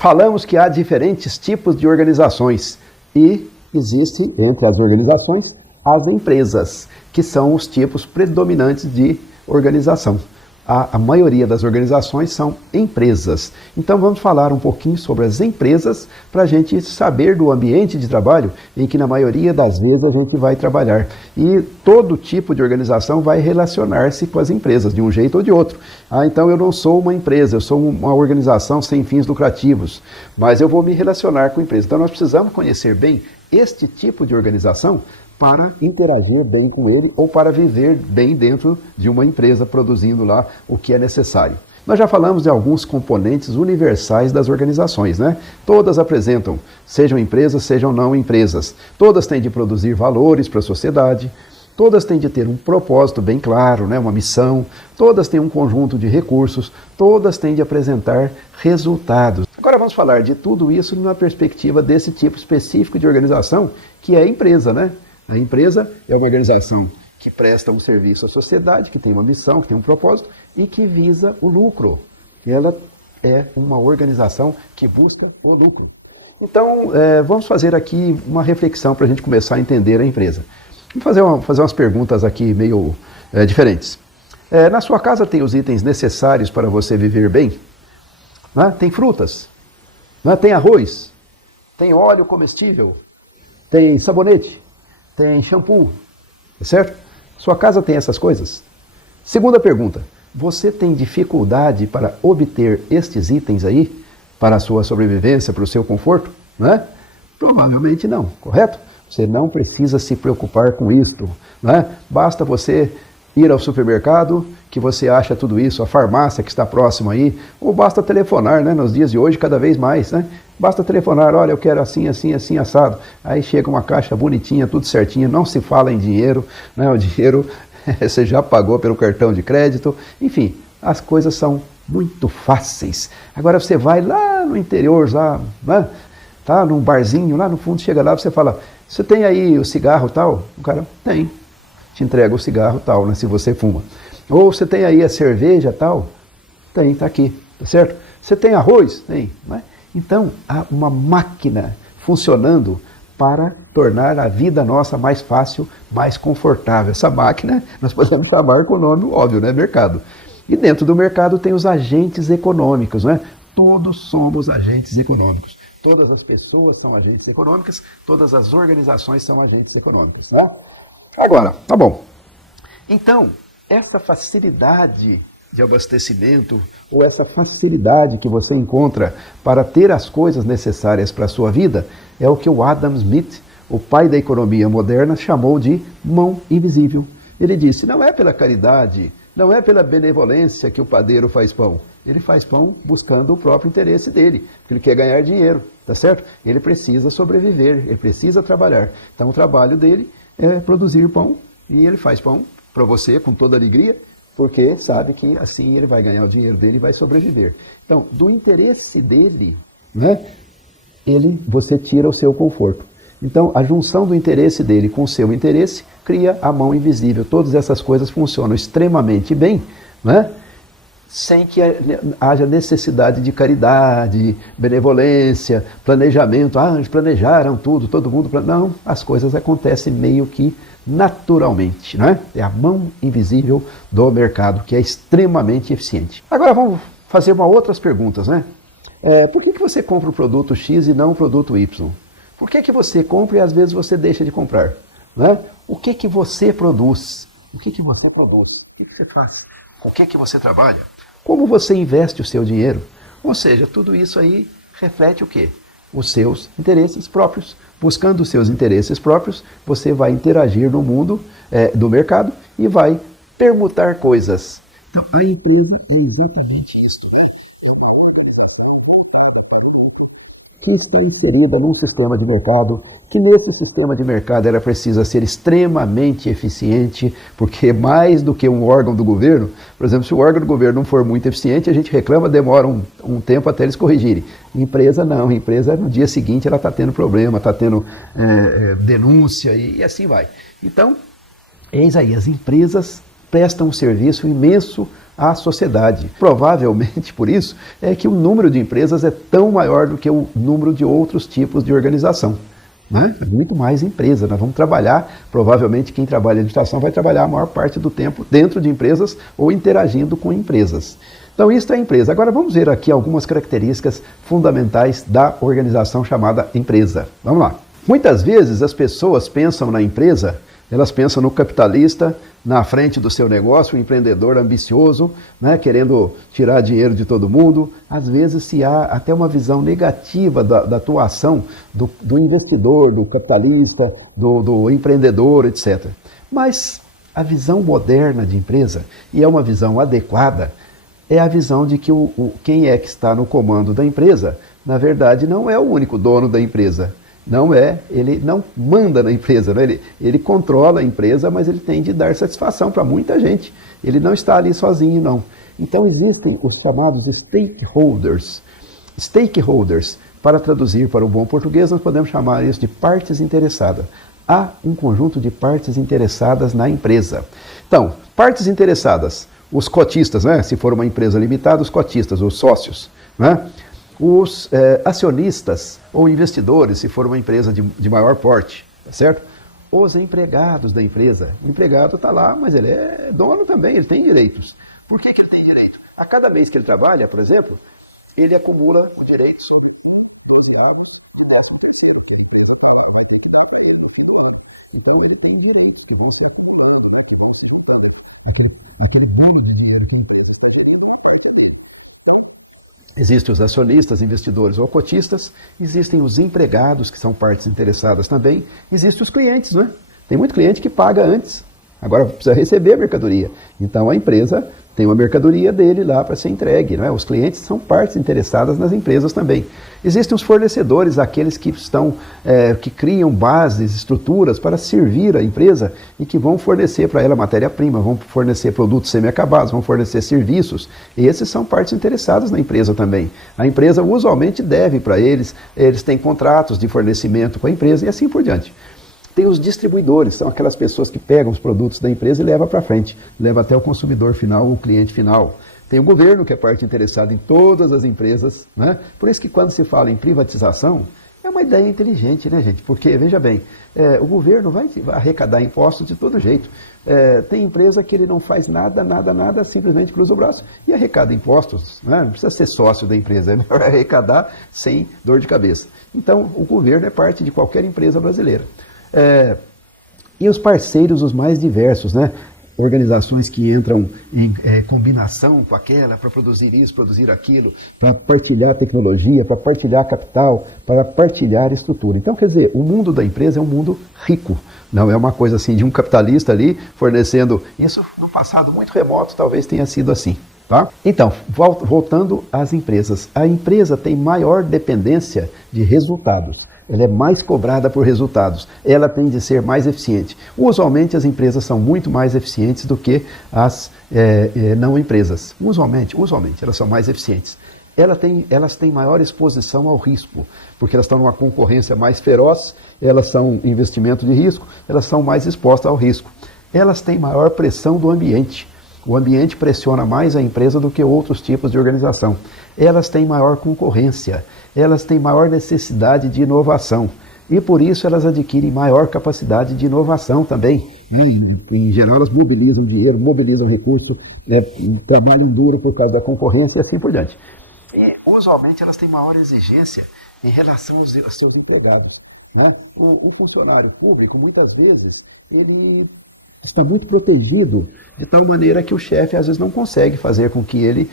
falamos que há diferentes tipos de organizações e existe entre as organizações as empresas, que são os tipos predominantes de organização. A maioria das organizações são empresas. Então vamos falar um pouquinho sobre as empresas para a gente saber do ambiente de trabalho em que na maioria das vezes a gente vai trabalhar. E todo tipo de organização vai relacionar-se com as empresas, de um jeito ou de outro. Então eu não sou uma empresa, eu sou uma organização sem fins lucrativos, mas eu vou me relacionar com a empresa. Então nós precisamos conhecer bem este tipo de organização para interagir bem com ele ou para viver bem dentro de uma empresa produzindo lá o que é necessário. Nós já falamos de alguns componentes universais das organizações, né? Todas apresentam, sejam empresas, sejam não empresas. Todas têm de produzir valores para a sociedade, todas têm de ter um propósito bem claro, né? Uma missão, todas têm um conjunto de recursos, todas têm de apresentar resultados. Agora vamos falar de tudo isso numa perspectiva desse tipo específico de organização, que é a empresa, né? A empresa é uma organização que presta um serviço à sociedade, que tem uma missão, que tem um propósito e que visa o lucro. Ela é uma organização que busca o lucro. Então, vamos fazer aqui uma reflexão para a gente começar a entender a empresa. Vamos fazer umas perguntas aqui meio diferentes. Na sua casa tem os itens necessários para você viver bem? Né? Tem frutas? Né? Tem arroz? Tem óleo comestível? Tem sabonete? Tem shampoo, certo? Sua casa tem essas coisas? Segunda pergunta, você tem dificuldade para obter estes itens aí, para a sua sobrevivência, para o seu conforto? Né? Provavelmente não, correto? Você não precisa se preocupar com isto, né? Basta você ir ao supermercado, que você acha tudo isso, a farmácia que está próxima aí, ou basta telefonar, né? Nos dias de hoje, cada vez mais, né? Basta telefonar, olha, eu quero assim, assim, assim, assado. Aí chega uma caixa bonitinha, tudo certinho, não se fala em dinheiro, né? O dinheiro você já pagou pelo cartão de crédito. Enfim, as coisas são muito fáceis. Agora você vai lá no interior, lá, né? Tá num barzinho, lá no fundo, chega lá, você fala, você tem aí o cigarro tal? O cara, tem. Te entrega o cigarro tal, né? Se você fuma. Ou você tem aí a cerveja tal? Tem, tá aqui, tá certo? Você tem arroz? Tem, né? Então, há uma máquina funcionando para tornar a vida nossa mais fácil, mais confortável. Essa máquina, nós podemos chamar com o nome óbvio, né? Mercado. E dentro do mercado tem os agentes econômicos, né? Todos somos agentes econômicos. Todas as pessoas são agentes econômicas, todas as organizações são agentes econômicos, né? Agora, tá bom. Então, essa facilidade de abastecimento, ou essa facilidade que você encontra para ter as coisas necessárias para a sua vida, é o que o Adam Smith, o pai da economia moderna, chamou de mão invisível. Ele disse, não é pela caridade, não é pela benevolência que o padeiro faz pão. Ele faz pão buscando o próprio interesse dele, porque ele quer ganhar dinheiro, tá certo? Ele precisa sobreviver, ele precisa trabalhar. Então o trabalho dele é produzir pão, e ele faz pão para você com toda alegria, porque sabe que assim ele vai ganhar o dinheiro dele e vai sobreviver. Então, do interesse dele, né, você tira o seu conforto. Então, a junção do interesse dele com o seu interesse cria a mão invisível. Todas essas coisas funcionam extremamente bem, né, sem que haja necessidade de caridade, benevolência, planejamento. Eles planejaram tudo, todo mundo... Não, as coisas acontecem meio que naturalmente, né? É a mão invisível do mercado, que é extremamente eficiente. Agora vamos fazer outras perguntas, né? Por que você compra o produto X e não o produto Y? Por que você compra e às vezes você deixa de comprar? Né? O que você produz? O que você produz? O que você faz? Com o que você trabalha? Como você investe o seu dinheiro? Ou seja, tudo isso aí reflete o quê? Os seus interesses próprios. Buscando os seus interesses próprios, você vai interagir no mundo do mercado e vai permutar coisas. Então, a empresa é exatamente isso. Que está inserida num sistema de mercado, que nesse sistema de mercado ela precisa ser extremamente eficiente, porque mais do que um órgão do governo, por exemplo, se o órgão do governo não for muito eficiente, a gente reclama, demora um tempo até eles corrigirem. Empresa não, empresa no dia seguinte ela está tendo problema, está tendo denúncia e assim vai. Então, eis aí, as empresas prestam um serviço imenso à sociedade. Provavelmente por isso é que o número de empresas é tão maior do que o número de outros tipos de organização. Né? Muito mais empresa. Nós vamos trabalhar, provavelmente quem trabalha em administração vai trabalhar a maior parte do tempo dentro de empresas ou interagindo com empresas. Então isso é a empresa. Agora vamos ver aqui algumas características fundamentais da organização chamada empresa. Vamos lá. Muitas vezes as pessoas pensam na empresa, elas pensam no capitalista na frente do seu negócio, o empreendedor ambicioso, né, querendo tirar dinheiro de todo mundo. Às vezes se há até uma visão negativa da atuação do investidor, do capitalista, do empreendedor, etc. Mas a visão moderna de empresa, e é uma visão adequada, é a visão de que quem é que está no comando da empresa, na verdade não é o único dono da empresa. Ele não manda na empresa, né? Ele controla a empresa, mas ele tem de dar satisfação para muita gente. Ele não está ali sozinho, não. Então existem os chamados stakeholders. Stakeholders, para traduzir para o bom português, nós podemos chamar isso de partes interessadas. Há um conjunto de partes interessadas na empresa. Então, partes interessadas, os cotistas, né? Se for uma empresa limitada, os cotistas, os sócios, né? Os acionistas ou investidores, se for uma empresa de maior porte, tá certo? Os empregados da empresa. O empregado está lá, mas ele é dono também, ele tem direitos. Por que ele tem direito? A cada mês que ele trabalha, por exemplo, ele acumula direitos. Existem os acionistas, investidores ou cotistas, existem os empregados, que são partes interessadas também, existem os clientes, né? Tem muito cliente que paga antes, agora precisa receber a mercadoria. Então a empresa tem uma mercadoria dele lá para ser entregue, não é? Os clientes são partes interessadas nas empresas também. Existem os fornecedores, aqueles que que criam bases, estruturas para servir a empresa e que vão fornecer para ela matéria-prima, vão fornecer produtos semi-acabados, vão fornecer serviços. E esses são partes interessadas na empresa também. A empresa usualmente deve para eles têm contratos de fornecimento com a empresa e assim por diante. Tem os distribuidores, são aquelas pessoas que pegam os produtos da empresa e levam para frente, levam até o consumidor final, o cliente final. Tem o governo, que é parte interessada em todas as empresas, né? Por isso que quando se fala em privatização, é uma ideia inteligente, né, gente? Porque, veja bem, o governo vai arrecadar impostos de todo jeito. Tem empresa que ele não faz nada, simplesmente cruza o braço e arrecada impostos, né? Não precisa ser sócio da empresa, é melhor arrecadar sem dor de cabeça. Então, o governo é parte de qualquer empresa brasileira. E os parceiros os mais diversos, né? Organizações que entram em combinação com aquela para produzir isso, produzir aquilo, para partilhar tecnologia, para partilhar capital, para partilhar estrutura. Então, quer dizer, o mundo da empresa é um mundo rico, não é uma coisa assim de um capitalista ali fornecendo. Isso no passado muito remoto talvez tenha sido assim. Tá? Então, voltando às empresas. A empresa tem maior dependência de resultados. Ela é mais cobrada por resultados, ela tem de ser mais eficiente. Usualmente as empresas são muito mais eficientes do que as não empresas. Usualmente elas são mais eficientes. Elas têm maior exposição ao risco, porque elas estão numa concorrência mais feroz, elas são investimento de risco, elas são mais expostas ao risco. Elas têm maior pressão do ambiente. O ambiente pressiona mais a empresa do que outros tipos de organização. Elas têm maior concorrência, elas têm maior necessidade de inovação e por isso elas adquirem maior capacidade de inovação também. Em geral elas mobilizam dinheiro, mobilizam recursos, trabalham duro por causa da concorrência e assim por diante. E usualmente elas têm maior exigência em relação aos seus empregados. Né? O funcionário público, muitas vezes, ele está muito protegido, de tal maneira que o chefe às vezes não consegue fazer com que ele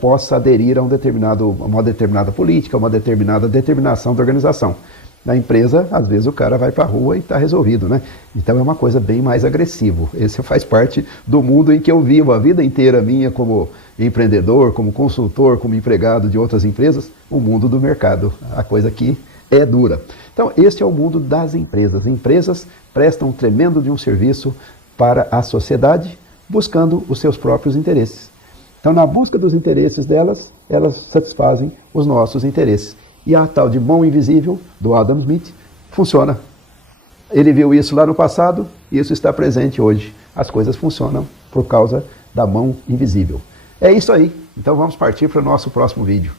possa aderir a uma determinada política, a uma determinada determinação da organização. Na empresa, às vezes o cara vai para a rua e está resolvido, né? Então é uma coisa bem mais agressiva. Esse faz parte do mundo em que eu vivo a vida inteira minha como empreendedor, como consultor, como empregado de outras empresas, o mundo do mercado. A coisa aqui é dura. Então, este é o mundo das empresas. Empresas prestam um tremendo de um serviço para a sociedade, buscando os seus próprios interesses. Então, na busca dos interesses delas, elas satisfazem os nossos interesses. E a tal de mão invisível, do Adam Smith, funciona. Ele viu isso lá no passado e isso está presente hoje. As coisas funcionam por causa da mão invisível. É isso aí. Então vamos partir para o nosso próximo vídeo.